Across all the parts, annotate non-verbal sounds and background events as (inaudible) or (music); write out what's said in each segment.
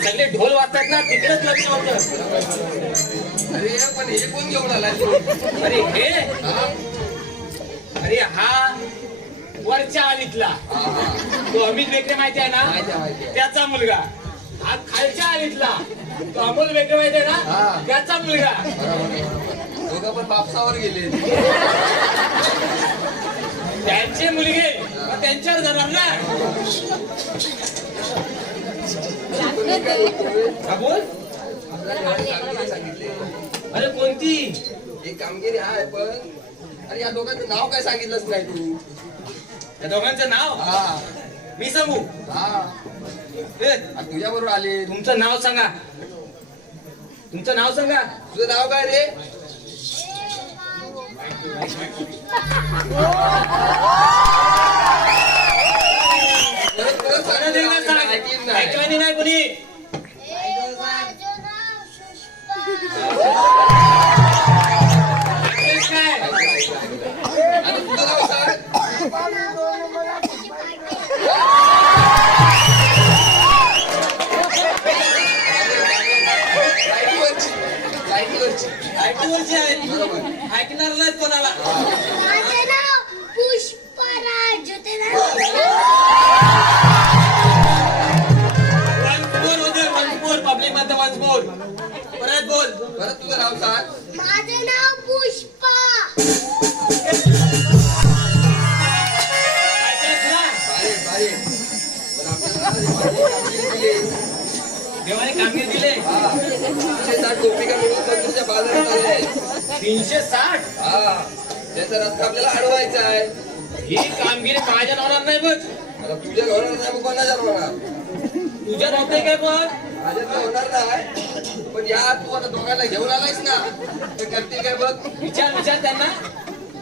सगळे ढोल वाजतात ना तिकडेच लक्ष होतं. अरे पण हे कोण घेऊन आलाय अरे हे? अरे हा वरच्या आलीतला. तो अमित बेकरे माहिती आहे ना. त्याचा मुलगा. हा खालच्या आलीतला तो अमोल बेकरे माहिती आहे. ना? त्याचा मुलगा. पण बापसावर गेले. त्यांचे मुलगे त्यांच्यावर जाणार ना. अरे कोणती? ही कामगिरी आहे पण अरे या दोघांचं नाव काय सांगितलंच नाही तू. त्या दोघांचं नाव? हा. मी सांगू? हा. तुझ्या बरोबर आले. तुमचं नाव सांगा. तुमचं नाव सांगा. तुझं नाव काय रे? (laughs) सांग. परत एकदा सांग. ऐकीन नाही. ऐकलं नाही कोणी ऐकलंच काय मिळून बाजारात आले तीनशे साठ? हा. त्याचा रस्ता आपल्याला अडवायचा आहे. ही कामगिरी माझ्या नावावर नाही बघ. आता तुझ्या घरात नाही मग कोणाच्या होणार तुझ्या नव्हते काय पण माझ्या होणार नाही. पण या तू आता दोघांना घेऊन आलायस ना तर करतील काय बघ. विचार विचार त्यांना.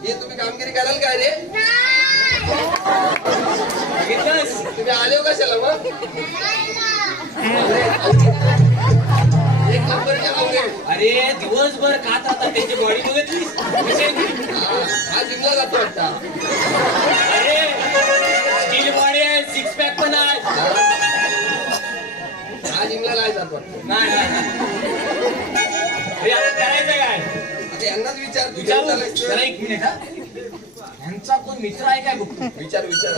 हे तुम्ही कामगिरी कराल काय रे? तुम्ही आले हो कशाला मग? अरे दिवसभर खात राहतात त्याची बॉडी बघितलीस? हा जिमला जातो वाटता अरे स्टील बॉडी आहे सिक्स पॅक पण आहे. हा जिमला नाही जात वाटतं. नाही नाही. अरे आता करायचं काय? आता यांनाच विचार विचारू? जरा? एक मिनिट हा. ह्यांचा कोण मित्र आहे काय बघ? विचार विचार.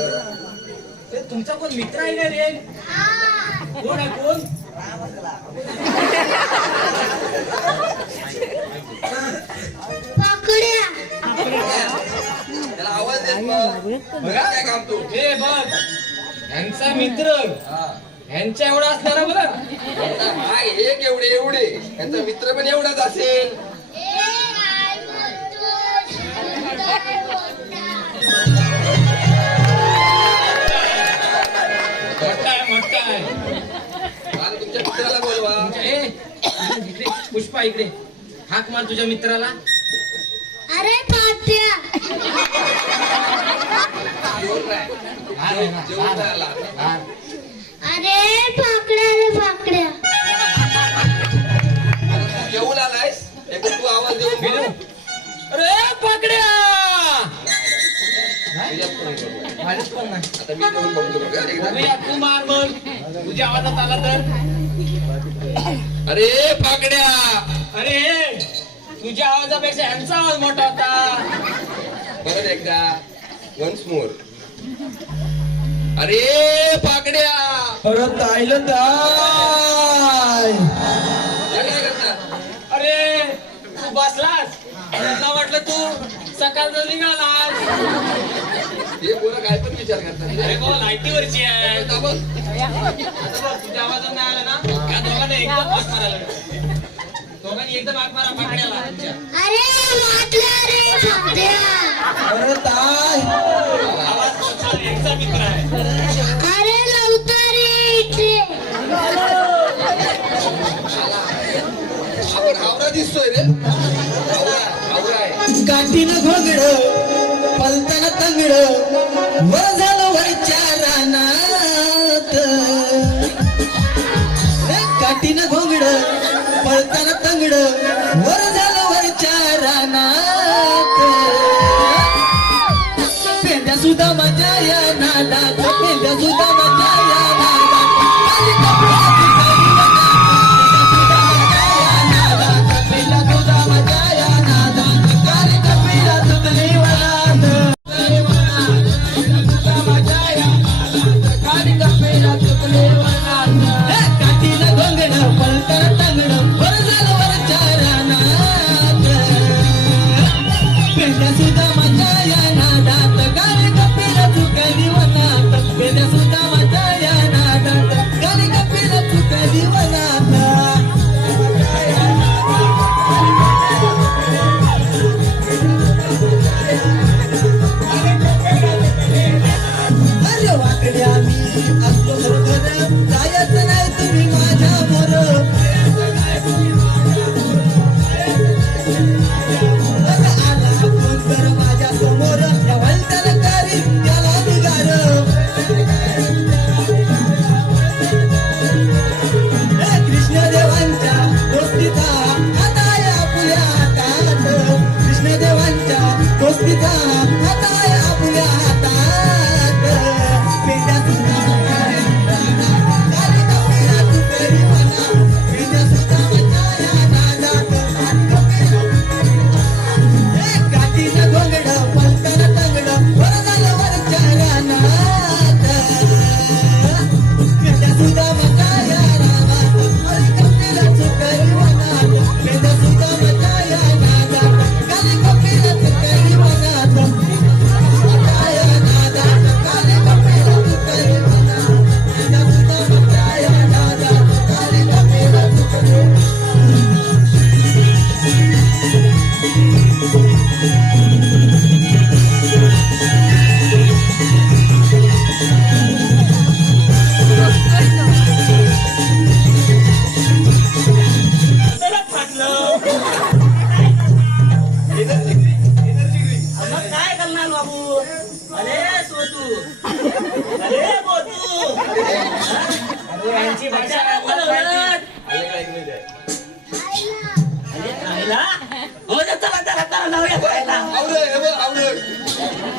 ते तुमचा कोण मित्र आहे का रे? कोण आहे कोण पाकड्या त्याला आवाज देत मग बघा काय काम तू हे बघ ह्यांचा मित्र. हा ह्यांच्या एवढा असणार बघा आता एक एवढे एवढे. यांचा मित्र पण एवढाच असेल. इकडे पुष्पा इकडे. हाक मार तुझ्या मित्राला. अरे. अरे रे तू एकदा आवाज देऊन बोल. गेलो. अरे आता मी करून बघतो बघा. एकदा. तू मार मग. तुझ्या आवाजात आला तर. अरे पाकड्या. अरे तुझ्या आवाजापेक्षा ह्यांचा आवाज मोठा होता. परत एकदा वन्स मोर अरे पाकड्या. परत करता अरे तू बसलास? वाटलं तू सकाळचा निघालास. हे पोरं काय पण विचार करतात. लाईटीवरची आहे. आता बघ. आता बघ, तुझ्या आवाजात नाही आला ना? या दोघांना एकदम हाक मारायला लागला. दोघांनी एकदम हाक मारा पकड्याला अरे वाटलं रे पाट्या परत आय आवाज तुमचा एकचा मित्र आहे. अरे नव्हता रे इथे. आपण हावरा दिसतोय रे. हावरा आहे. काठीनं घोगड पलताना तंगड वर झालं वरच्या रानात. ए, काठीनं घोगड पलताना तंगड वर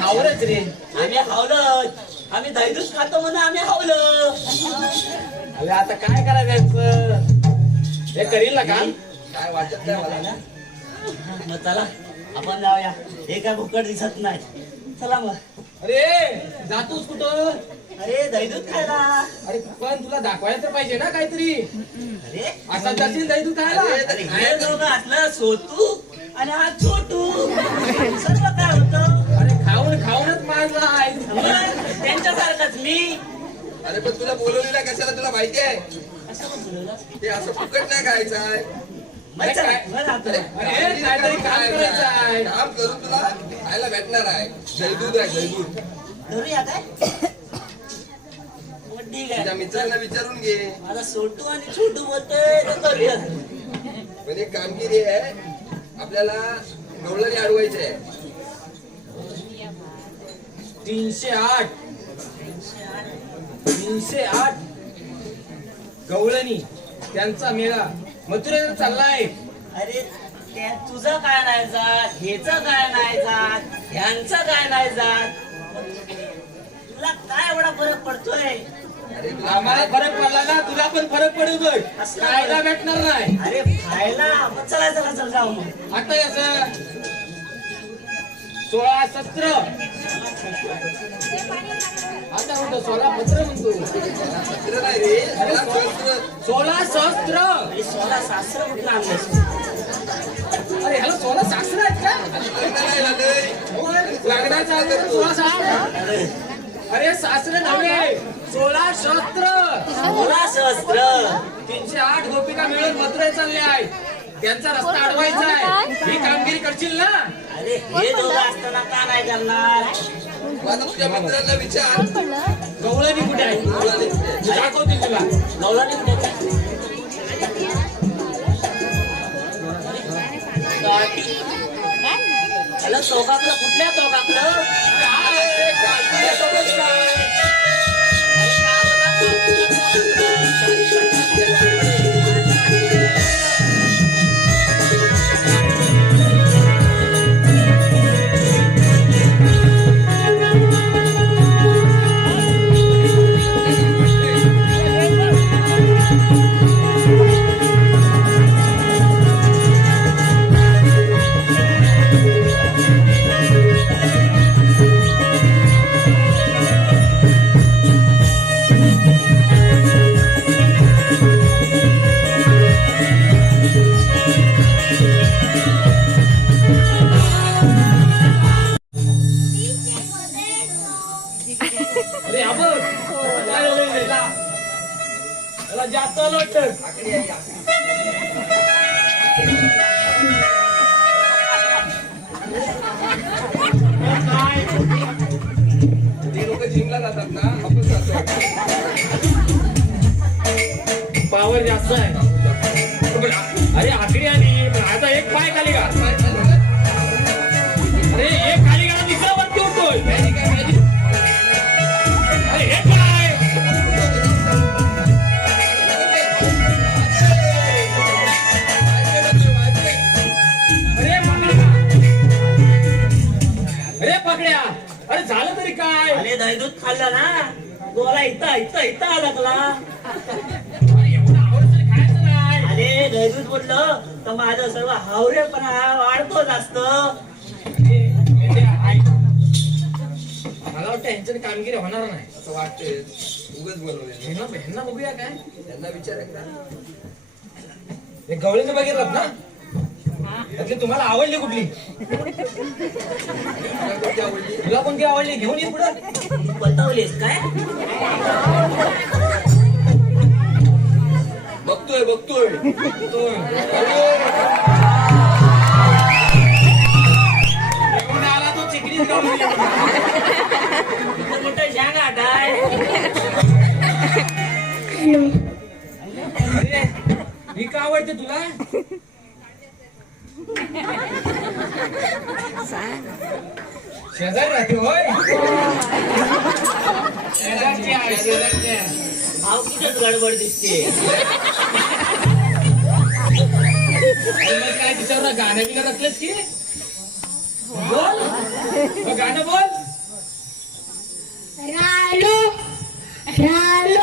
आवडच रे. आम्ही हावलं. आम्ही दैदूस खातो म्हणून आम्ही हावलं. अरे आता काय करायचं? हे करील ना काम? काय वाटत नाही मला मग चला आपण जाऊया. हे काय भुकट दिसत नाही. चला मग. अरे जातोस कुठं? अरे दैदूत खायला. अरे पण तुला दाखवायला तर पाहिजे ना काहीतरी. अरे. असा जाशील जाई तू खायला असलं सोतू. आणि हा छोटू. सर्व काय होतं? अरे खाऊन खाऊनच मारला आहे त्यांच्यासारखंच मी. अरे पण तुला बोलवलेला कशाला तुला माहिती आहे? कशाला बोलवलं ते असं फुकट नाही खायचं आहे. चला. अरे काहीतरी काम करायचं आहे. काम करून तुला खायला भेटणार आहे. जयदूध आहे काय? मग ठीक तुझ्या आहे मित्रांना विचारून घे. माझा सोटू आणि छोटू बोलतोय तर करूया. पण एक कामगिरी आहे आपल्याला गवळणी अडवायचे आहे. तीनशे आठ. तीनशे आठ. गवळणी त्यांचा मेळा. मथुरेला चाललाय. अरे त्या तुझं काय नाही जात हेच काय नाही जात ह्यांचा काय नाही जात? तुला काय एवढा फरक पडतोय? आम्हाला फरक पडला ना तुला पण फरक पडेल बघ कायदा भेटणार नाही. अरे खायला मग चला चला चल जाऊ मग. आता याच सोळा सत्र. आता म्हणतो सोळा पत्र म्हणतो? सत्र नाही रे. सोळा सहस्त्र अरे सोळा सासरं कुठं आणलंस अरे ह्याला सोळा सासर आहेत का? लग्न नाही झालंय. लग्नाचा सोळा सासर अरे सासर नव्हे सोळा सहस्त्र सोळा सहस्त्र तीनशे आठ गोपिका मिळून मथुरे चालले आहेत. त्यांचा रस्ता अडवायचा आहे. ही कामगिरी करशील ना? अरे हे दोघं असताना का नाही करणार? तुझ्या मित्रांना विचार. गवळणी कुठे आहे? आहे? तुला. गवळणी कुठे कुठल्या चौकातलं गोला इथं इथं इथं आला तुला अरे बोललं तर माझं सर्व हावरेपणा वाढतो जास्त. मला वाटतं ह्यांच्याने कामगिरी होणार नाही असं वाटतंय. उगाच बोलवले ह्यांना ह्यांना बघूया काय. त्यांना विचार एकदा. हे गवळीचं बघितलं ना? त्यातली तुम्हाला आवडली कुठली? तुला कोणती आवडली? घेऊन ये पुढं. तू पटवलीस काय? बघतोय बघतोय. घेऊन आला तो चिकनीच मोठं आटाय ही का आवडते तुला? शेजारी राहते होय गडबड दिसते. काय तिच्यावर गाणं बिणं रचलेस की? बोल. गाणं बोल. रालो रालो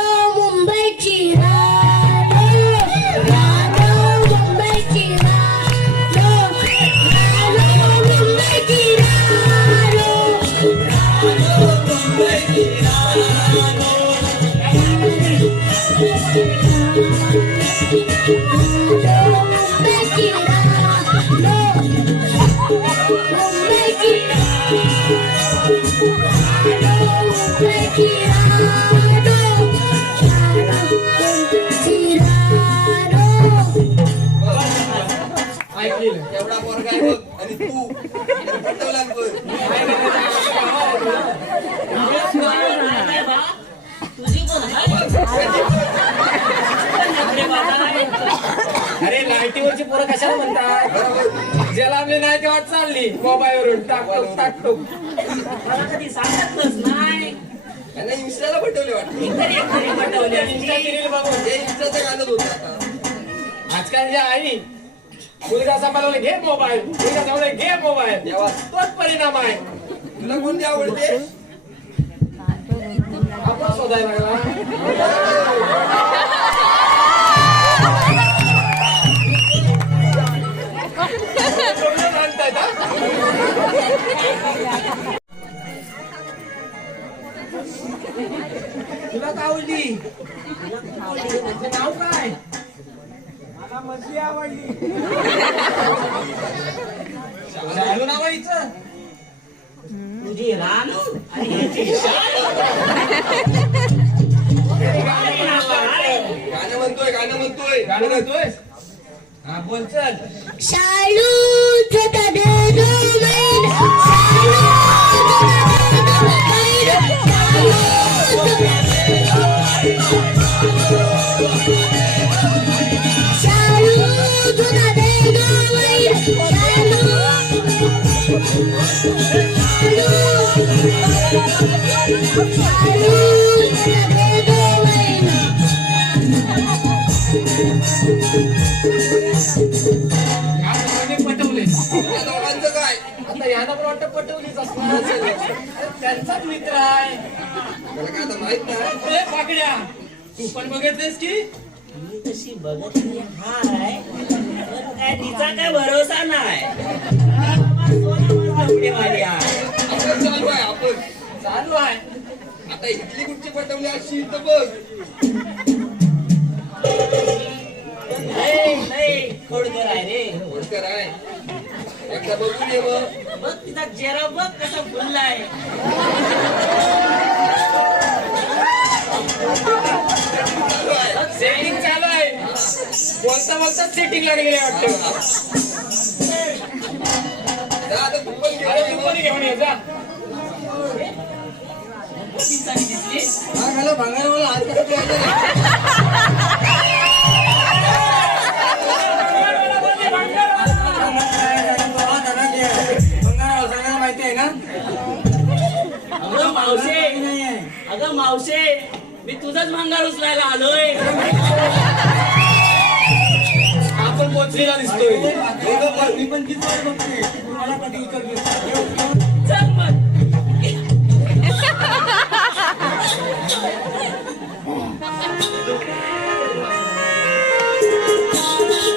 अरे लाईटीवरची पोरं कशाला म्हणतात? ज्याला आपली नाही तेव्हा चालली. मोबाईलवरून टाकतो टाकतो मला कधी सांगतच नाही. त्यांना इंस्टाला पटवले वाटतं. एकतरी पटवली इंस्टा असती. सिरियल बघून. ते इंस्टाचं गाणं होतं आता. आजकाल जे आई मुलगा सांभाळवले घे मोबाईल. मुलगा सांभाळले घे मोबाईल. तोच परिणाम आहे. तुला कोणती आवडते आपण शोधायला लागला. (laughs) बोल चल. शालू छोटा दे या दोघांचं काय आता यानं पण वाटतं पटवलीच असणार त्यांचाच मित्र आहे मला काय आता माहीत नाही ए, पाकड्या तू पण बघितलेस की मी तशी बघतली हाय पण काय तिचा काय भरोसा नाही पुढेवाली आहे आपण चालू आहे आपण चालू आहे आता इथली कुठची पटवली अशी तर बघ लय लय खोडकर आहे रे. होळकर आहे. एकदा बघून ये मग. बघ तिचा चेहरा बघ कसा फुललाय सेटिंग चालू आहे. बोलता बोलता सेटिंग लागलेली वाटतं. घेऊन ये. जा. दिसली हा भंगारवाला आज मावशे मी तुझाच मंगाळ उचलायला आलोय. आपण पोचलेला दिसतोय. मी पण किती बघते कधी चल मग. (laughs)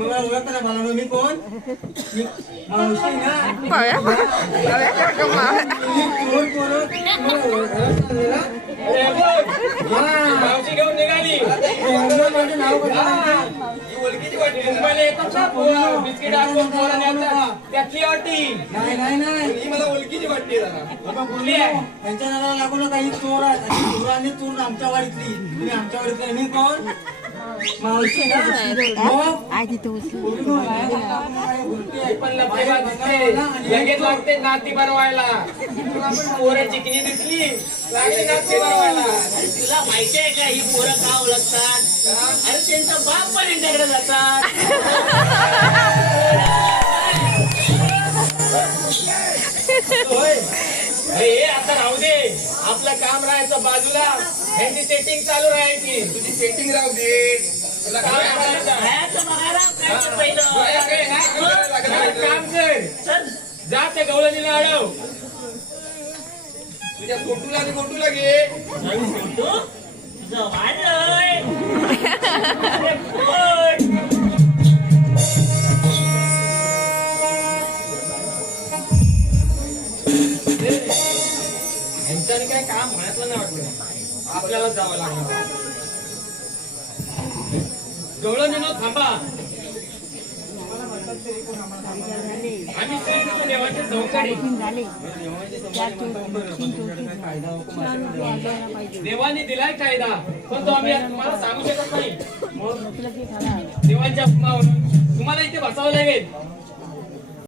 दोन तुम्हाला ओळखता ना मला मी कोण मी मावशी ना. मावशी घेऊन निघाली माझं नाव ओळखीची वाटली. मुंबईला येतात ना बिस्किट. त्यातली नाही नाही नाही ही मला ओळखीची वाटली जरा बोलली आहे त्यांच्या नावाला लागू नका ही चोर आहेत आणि चोर आमच्या वाडीतली तुम्ही आमच्या वाडीतली मी कोण आधी लगेच लागते नाती बनवायला पोरं चिकनी दिसली लागली नाती बनवायला अरे का ही पोरं का ओळखतात अरे त्यांचा बाप पण यांच्याकडे जातात हे आता राहू दे. आपलं काम राहायचं बाजूला. यांची सेटिंग चालू राहायची. तुझी सेटिंग राहू दे. तुला काय करायचं? बघायला काय एक. काम कर. जा त्या गवळणीला अडव तुझ्या गोटूला आणि गोटूला घे. (laughs) आपल्याला जावं लागणार. थांबा. आम्ही श्रीकृष्ण देवाचे संस्कारी देवाने दिलाय कायदा पण तो आम्ही तुम्हाला सांगू शकत नाही. देवांच्या तुम्हाला इथे बसावं लागेल.